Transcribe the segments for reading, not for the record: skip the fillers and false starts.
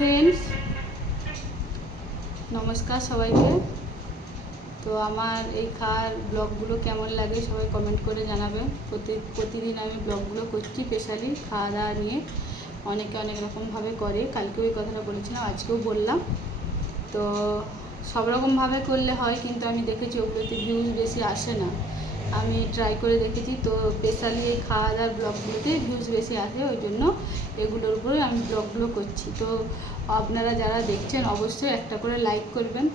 Friends, নমস্কার সবাইকে। তো আমার এই খাওয়ার ব্লগগুলো কেমন লাগে সবাই কমেন্ট করে জানাবেন। প্রতিদিন আমি ব্লগগুলো করছি স্পেশালি খাওয়া দাওয়া নিয়ে। অনেকে অনেক রকমভাবে করে, কালকেও এই কথাটা বলেছিলাম, আজকেও বললাম। তো সব রকমভাবে করলে হয়, কিন্তু আমি দেখেছি ওগুলোতে ভিউজ বেশি আসে না। আমি ট্রাই করে দেখেছি, তো স্পেশালি এই খাওয়া দাওয়ার ব্লগগুলোতে ভিউজ বেশি আসে, ওই জন্য এগুলোর উপরে আমি ব্লগগুলো করছি। তো আপনারা যারা দেখছেন অবশ্যই একটা করে লাইক করবেন।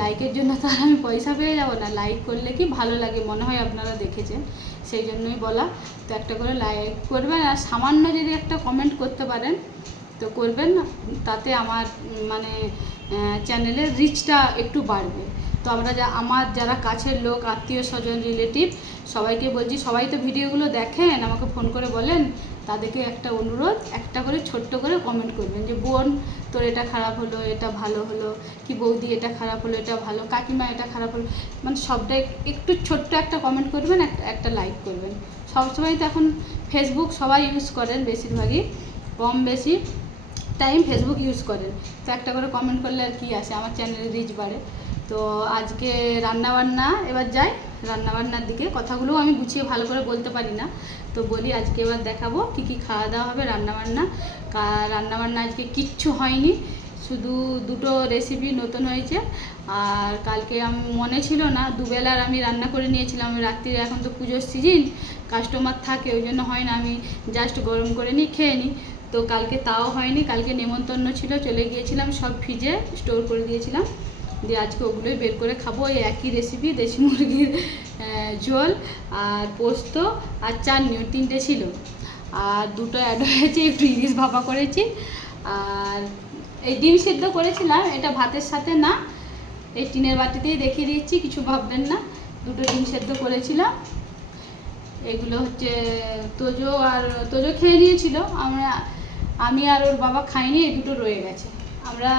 লাইকের জন্য তো আমি পয়সা পেয়ে যাব না, লাইক করলে কি ভালো লাগে মনে হয়, আপনারা দেখেছেন, সেই জন্যই বলা। তো একটা করে লাইক করবেন, আর সামান্য যদি একটা কমেন্ট করতে পারেন তো করবেন, তাতে আমার মানে চ্যানেলের রিচটা একটু বাড়বে। তো আমার যারা কাছের লোক, আত্মীয় স্বজন, রিলেটিভ, সবাইকে বলছি, সবাই তো ভিডিওগুলো দেখেন, আমাকে ফোন করে বলেন, তাদেরকে একটা অনুরোধ, একটা করে ছোট্ট করে কমেন্ট করবেন যে বোন তোর এটা খারাপ হলো, এটা ভালো হলো, কি বৌদি এটা খারাপ হলো, এটা ভালো, কাকিমা এটা খারাপ হলো, মানে সবটাই একটু ছোট্ট একটা কমেন্ট করবেন, একটা লাইক করবেন। সবসময় তো এখন ফেসবুক সবাই ইউজ করেন, বেশিরভাগই কম বেশি টাইম ফেসবুক ইউজ করেন। তো একটা করে কমেন্ট করলে আর কি আসে, আমার চ্যানেলের রিচ বাড়ে। তো আজকে রান্নাবান্না, এবার যাই রান্নাবান্নার দিকে। কথাগুলোও আমি গুছিয়ে ভালো করে বলতে পারি না, তো বলি আজকে এবার দেখাবো কি কি খাওয়া দাওয়া হবে। রান্নাবান্না আজকে কিচ্ছু হয়নি, শুধু দুটো রেসিপি নতুন হয়েছে। আর কালকে আমি মনে ছিল না, দুবেলার আমি রান্না করে নিয়েছিলাম রাত্রিরে। এখন তো পুজোর সিজন, কাস্টমার থাকে, ওই জন্য হয় না, আমি জাস্ট গরম করে নিই, খেয়ে নিই। তো কালকে তাও হয়নি, কালকে নেমন্তন্ন ছিল, চলে গিয়েছিলাম, সব ফ্রিজে স্টোর করে দিয়েছিলাম। দিয়ে আজকে ওগুলোই বের করে খাবো। এই একই রেসিপি, দেশি মুরগির ঝোল আর পোস্ত আর চাটনি, তিনটে ছিল। আর দুটো অ্যাড হয়েছে, একটু ইলিশ ভাপা করেছি। আর এই ডিম সিদ্ধ করেছিলাম, এটা ভাতের সাথে না, এই টিনের বাটিতেই দেখিয়ে দিচ্ছি, কিছু ভাববেন না। দুটো ডিম সেদ্ধ করেছিলাম। এগুলো হচ্ছে তোজো খেয়ে নিয়েছিল, আমি আর ওর বাবা খাইনি, এই দুটো রয়ে গেছে। আমরা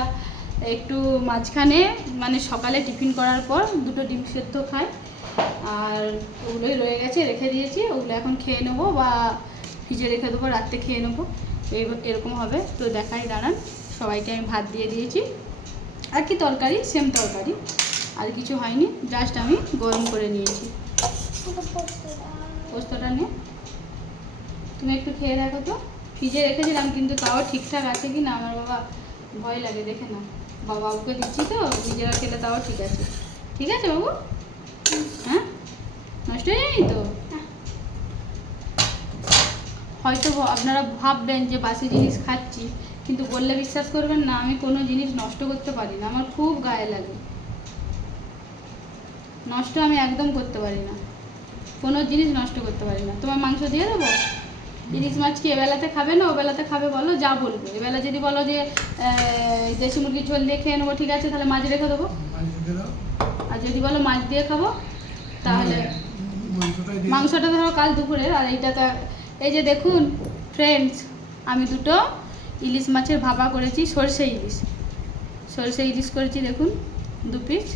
একটু মাঝখানে মানে সকালে টিফিন করার পর দুটো ডিম সেদ্ধ খাই, আর ওগুলোই রয়ে গেছে, রেখে দিয়েছি। ওগুলো এখন খেয়ে নেবো, বা ফ্রিজে রেখে দেবো, রাত্রে খেয়ে নেবো, এরকম হবে। তো দেখাই, দাঁড়ান। সবাইকে আমি ভাত দিয়ে দিয়েছি, আর কি তরকারি, সেম তরকারি, আর কিছু হয়নি, জাস্ট আমি গরম করে নিয়েছি। পোস্তটা নিয়ে তুমি একটু খেয়ে দেখো তো, ফ্রিজে রেখেছিলাম, কিন্তু তাও ঠিকঠাক আছে কি না আমার বাবা ভয় লাগে, দেখে না। বাবুকে দিচ্ছি তো, নিজেরা খেলে তাও ঠিক আছে। ঠিক আছে বাবু? হ্যাঁ, নষ্ট হয়ে যায়নি তো? হয়তো আপনারা ভাববেন যে বাসি জিনিস খাচ্ছি, কিন্তু বললে বিশ্বাস করবেন না, আমি কোনো জিনিস নষ্ট করতে পারি না, আমার খুব গায়ে লাগে। নষ্ট আমি একদম করতে পারি না, কোনো জিনিস নষ্ট করতে পারি না। তোমার মাংস দিয়ে দেবো? ইলিশ মাছ কি এবেলাতে খাবে না ওবেলাতে খাবে বলো, যা বলবে। এবেলা যদি বলো যে দেশি মুরগির ঝোল দিয়ে খেয়ে নেবো, ঠিক আছে, তাহলে মাছ রেখে দেবো। আর যদি বলো মাছ দিয়ে খাবো, তাহলে মাংসটা ধরো কাল দুপুরের। আর এইটা, এই যে দেখুন ফ্রেন্ডস, আমি দুটো ইলিশ মাছের ভাপা করেছি, সরষে ইলিশ করেছি, দেখুন 2 পিস।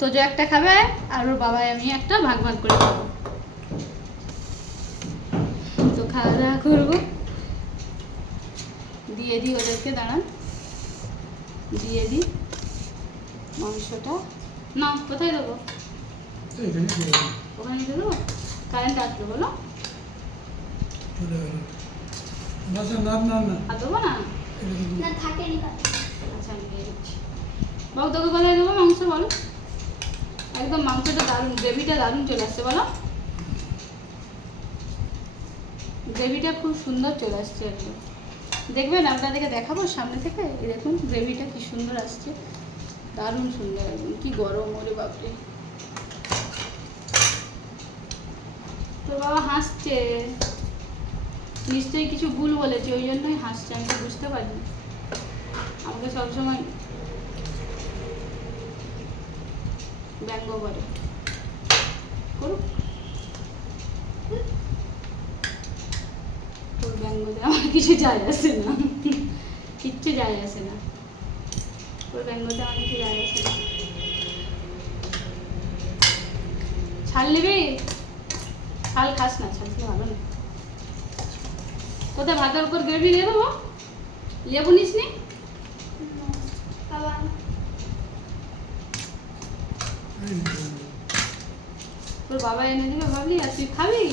তোজো একটা খাবে, আর ওর বাবাই আমি একটা ভাগ ভাগ করে খাবো। তো খাওয়া দাওয়া করবো, দিয়ে দিই ওদেরকে, দাঁড়ান দিয়ে দিই মাংসটা। না, কোথায় দেবো? ওখানে দিয়ে দেবো? কারেন্ট আসলো বলো, আর দেবো না? আচ্ছা, আমি দিয়ে দিচ্ছি। বাবু তোকে কোথায় দেবো মাংস বলো? একদম মাংসটা দারুণ, গ্রেভিটা দারুণ চলে আসছে বলো, গ্রেভিটা খুব সুন্দর চলে আসছে একদম। দেখবেন, আপনাদেরকে দেখাবো সামনে থেকে, এই দেখুন গ্রেভিটা কি সুন্দর আসছে, দারুণ সুন্দর একদম। কি গরম, ওরে বাপরে। তো বাবা হাসছে, নিশ্চয়ই কিছু ভুল বলেছে, ওই জন্যই হাসছে, আমি তো বুঝতে পারি। আমাকে সবসময় ব্যঙ্গ করে, করুক, ওর ব্যঙ্গতে আমার কিছু যায় আসে না, কিচ্ছু যায় আসে না, ওর ব্যঙ্গতে আমার কিছু যায় আসে না। ছাল নিবি? ছাল খাস না, ছাল খেলে ভালো না। কোথায় ভাতের উপর গ্রেভি দিয়ে দেবো? লেবু নিস নি? তোর বাবা এনে দিবে ভাবলি আর তুই খাবি?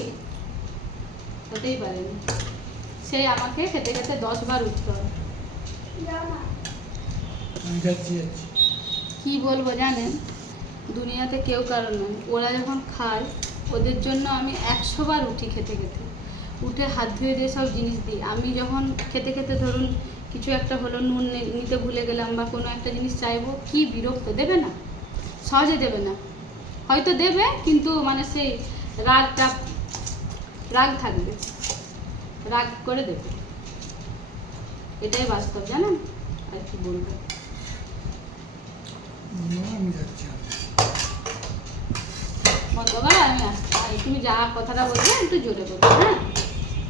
হতেই পারেনি। সেই আমাকে খেতে খেতে 10 বার উঠতে হবে। কি বলবো জানেন, দুনিয়াতে কেউ কারণ নয়, ওরা যখন খায় ওদের জন্য আমি 100 বার উঠি খেতে খেতে, উঠে হাত ধুয়ে দিয়ে সব জিনিস দিই। আমি যখন খেতে খেতে ধরুন কিছু একটা হলো, নুন নিতে ভুলে গেলাম বা কোনো একটা জিনিস চাইবো, কি বিরক্ত, দেবে না? সহজে দেবে না, হয়তো দেবে কিন্তু মানে সেই রাগ থাকবে, রাগ করে দেবে, এটাই বাস্তব জানেন। আর কি বলবো। বন্ধ করে আমি আসছি, তুমি যা কথাটা বলবে একটু জোরে বলবে, হ্যাঁ?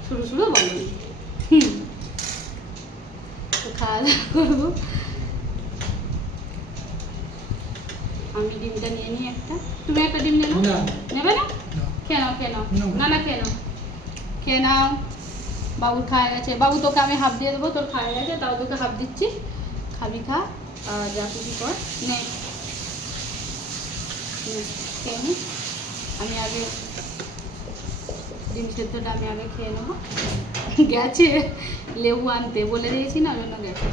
শুরু বলো। তো খাওয়া দাওয়া করবো। আমি ডিমটা নিয়ে নিই একটা, তুমি একটা ডিম নেবে না? কেন না খেয়ে নাও। বাবু খায় গেছে, বাবু তোকে আমি হাফ দিয়ে দেবো, তোর খায় গেছে তাও তোকে হাফ দিচ্ছি, খাবি খা, যা কিছু কর, নে খেয়ে নি। আমি আগে ডিম সেদ্ধটা আমি আগে খেয়ে নেবো। গেছে লেবু আনতে, বলে দিয়েছি না, ওই জন্য গেছে।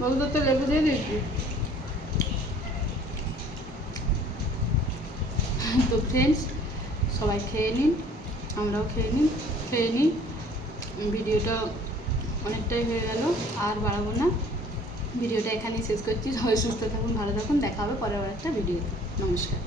বাবু তো লেবু দিয়ে দিয়েছি। তো ফ্রেন্ডস, সবাই খেয়ে নিন, আমরাও খেয়ে নিই। ভিডিওটা অনেকটাই হয়ে গেল, আর বাড়াবো না। ভিডিওটা এখানেই শেষ করছি। সবাই সুস্থ থাকুন, ভালো থাকুন, দেখা হবে পরের একটা ভিডিওতে। নমস্কার।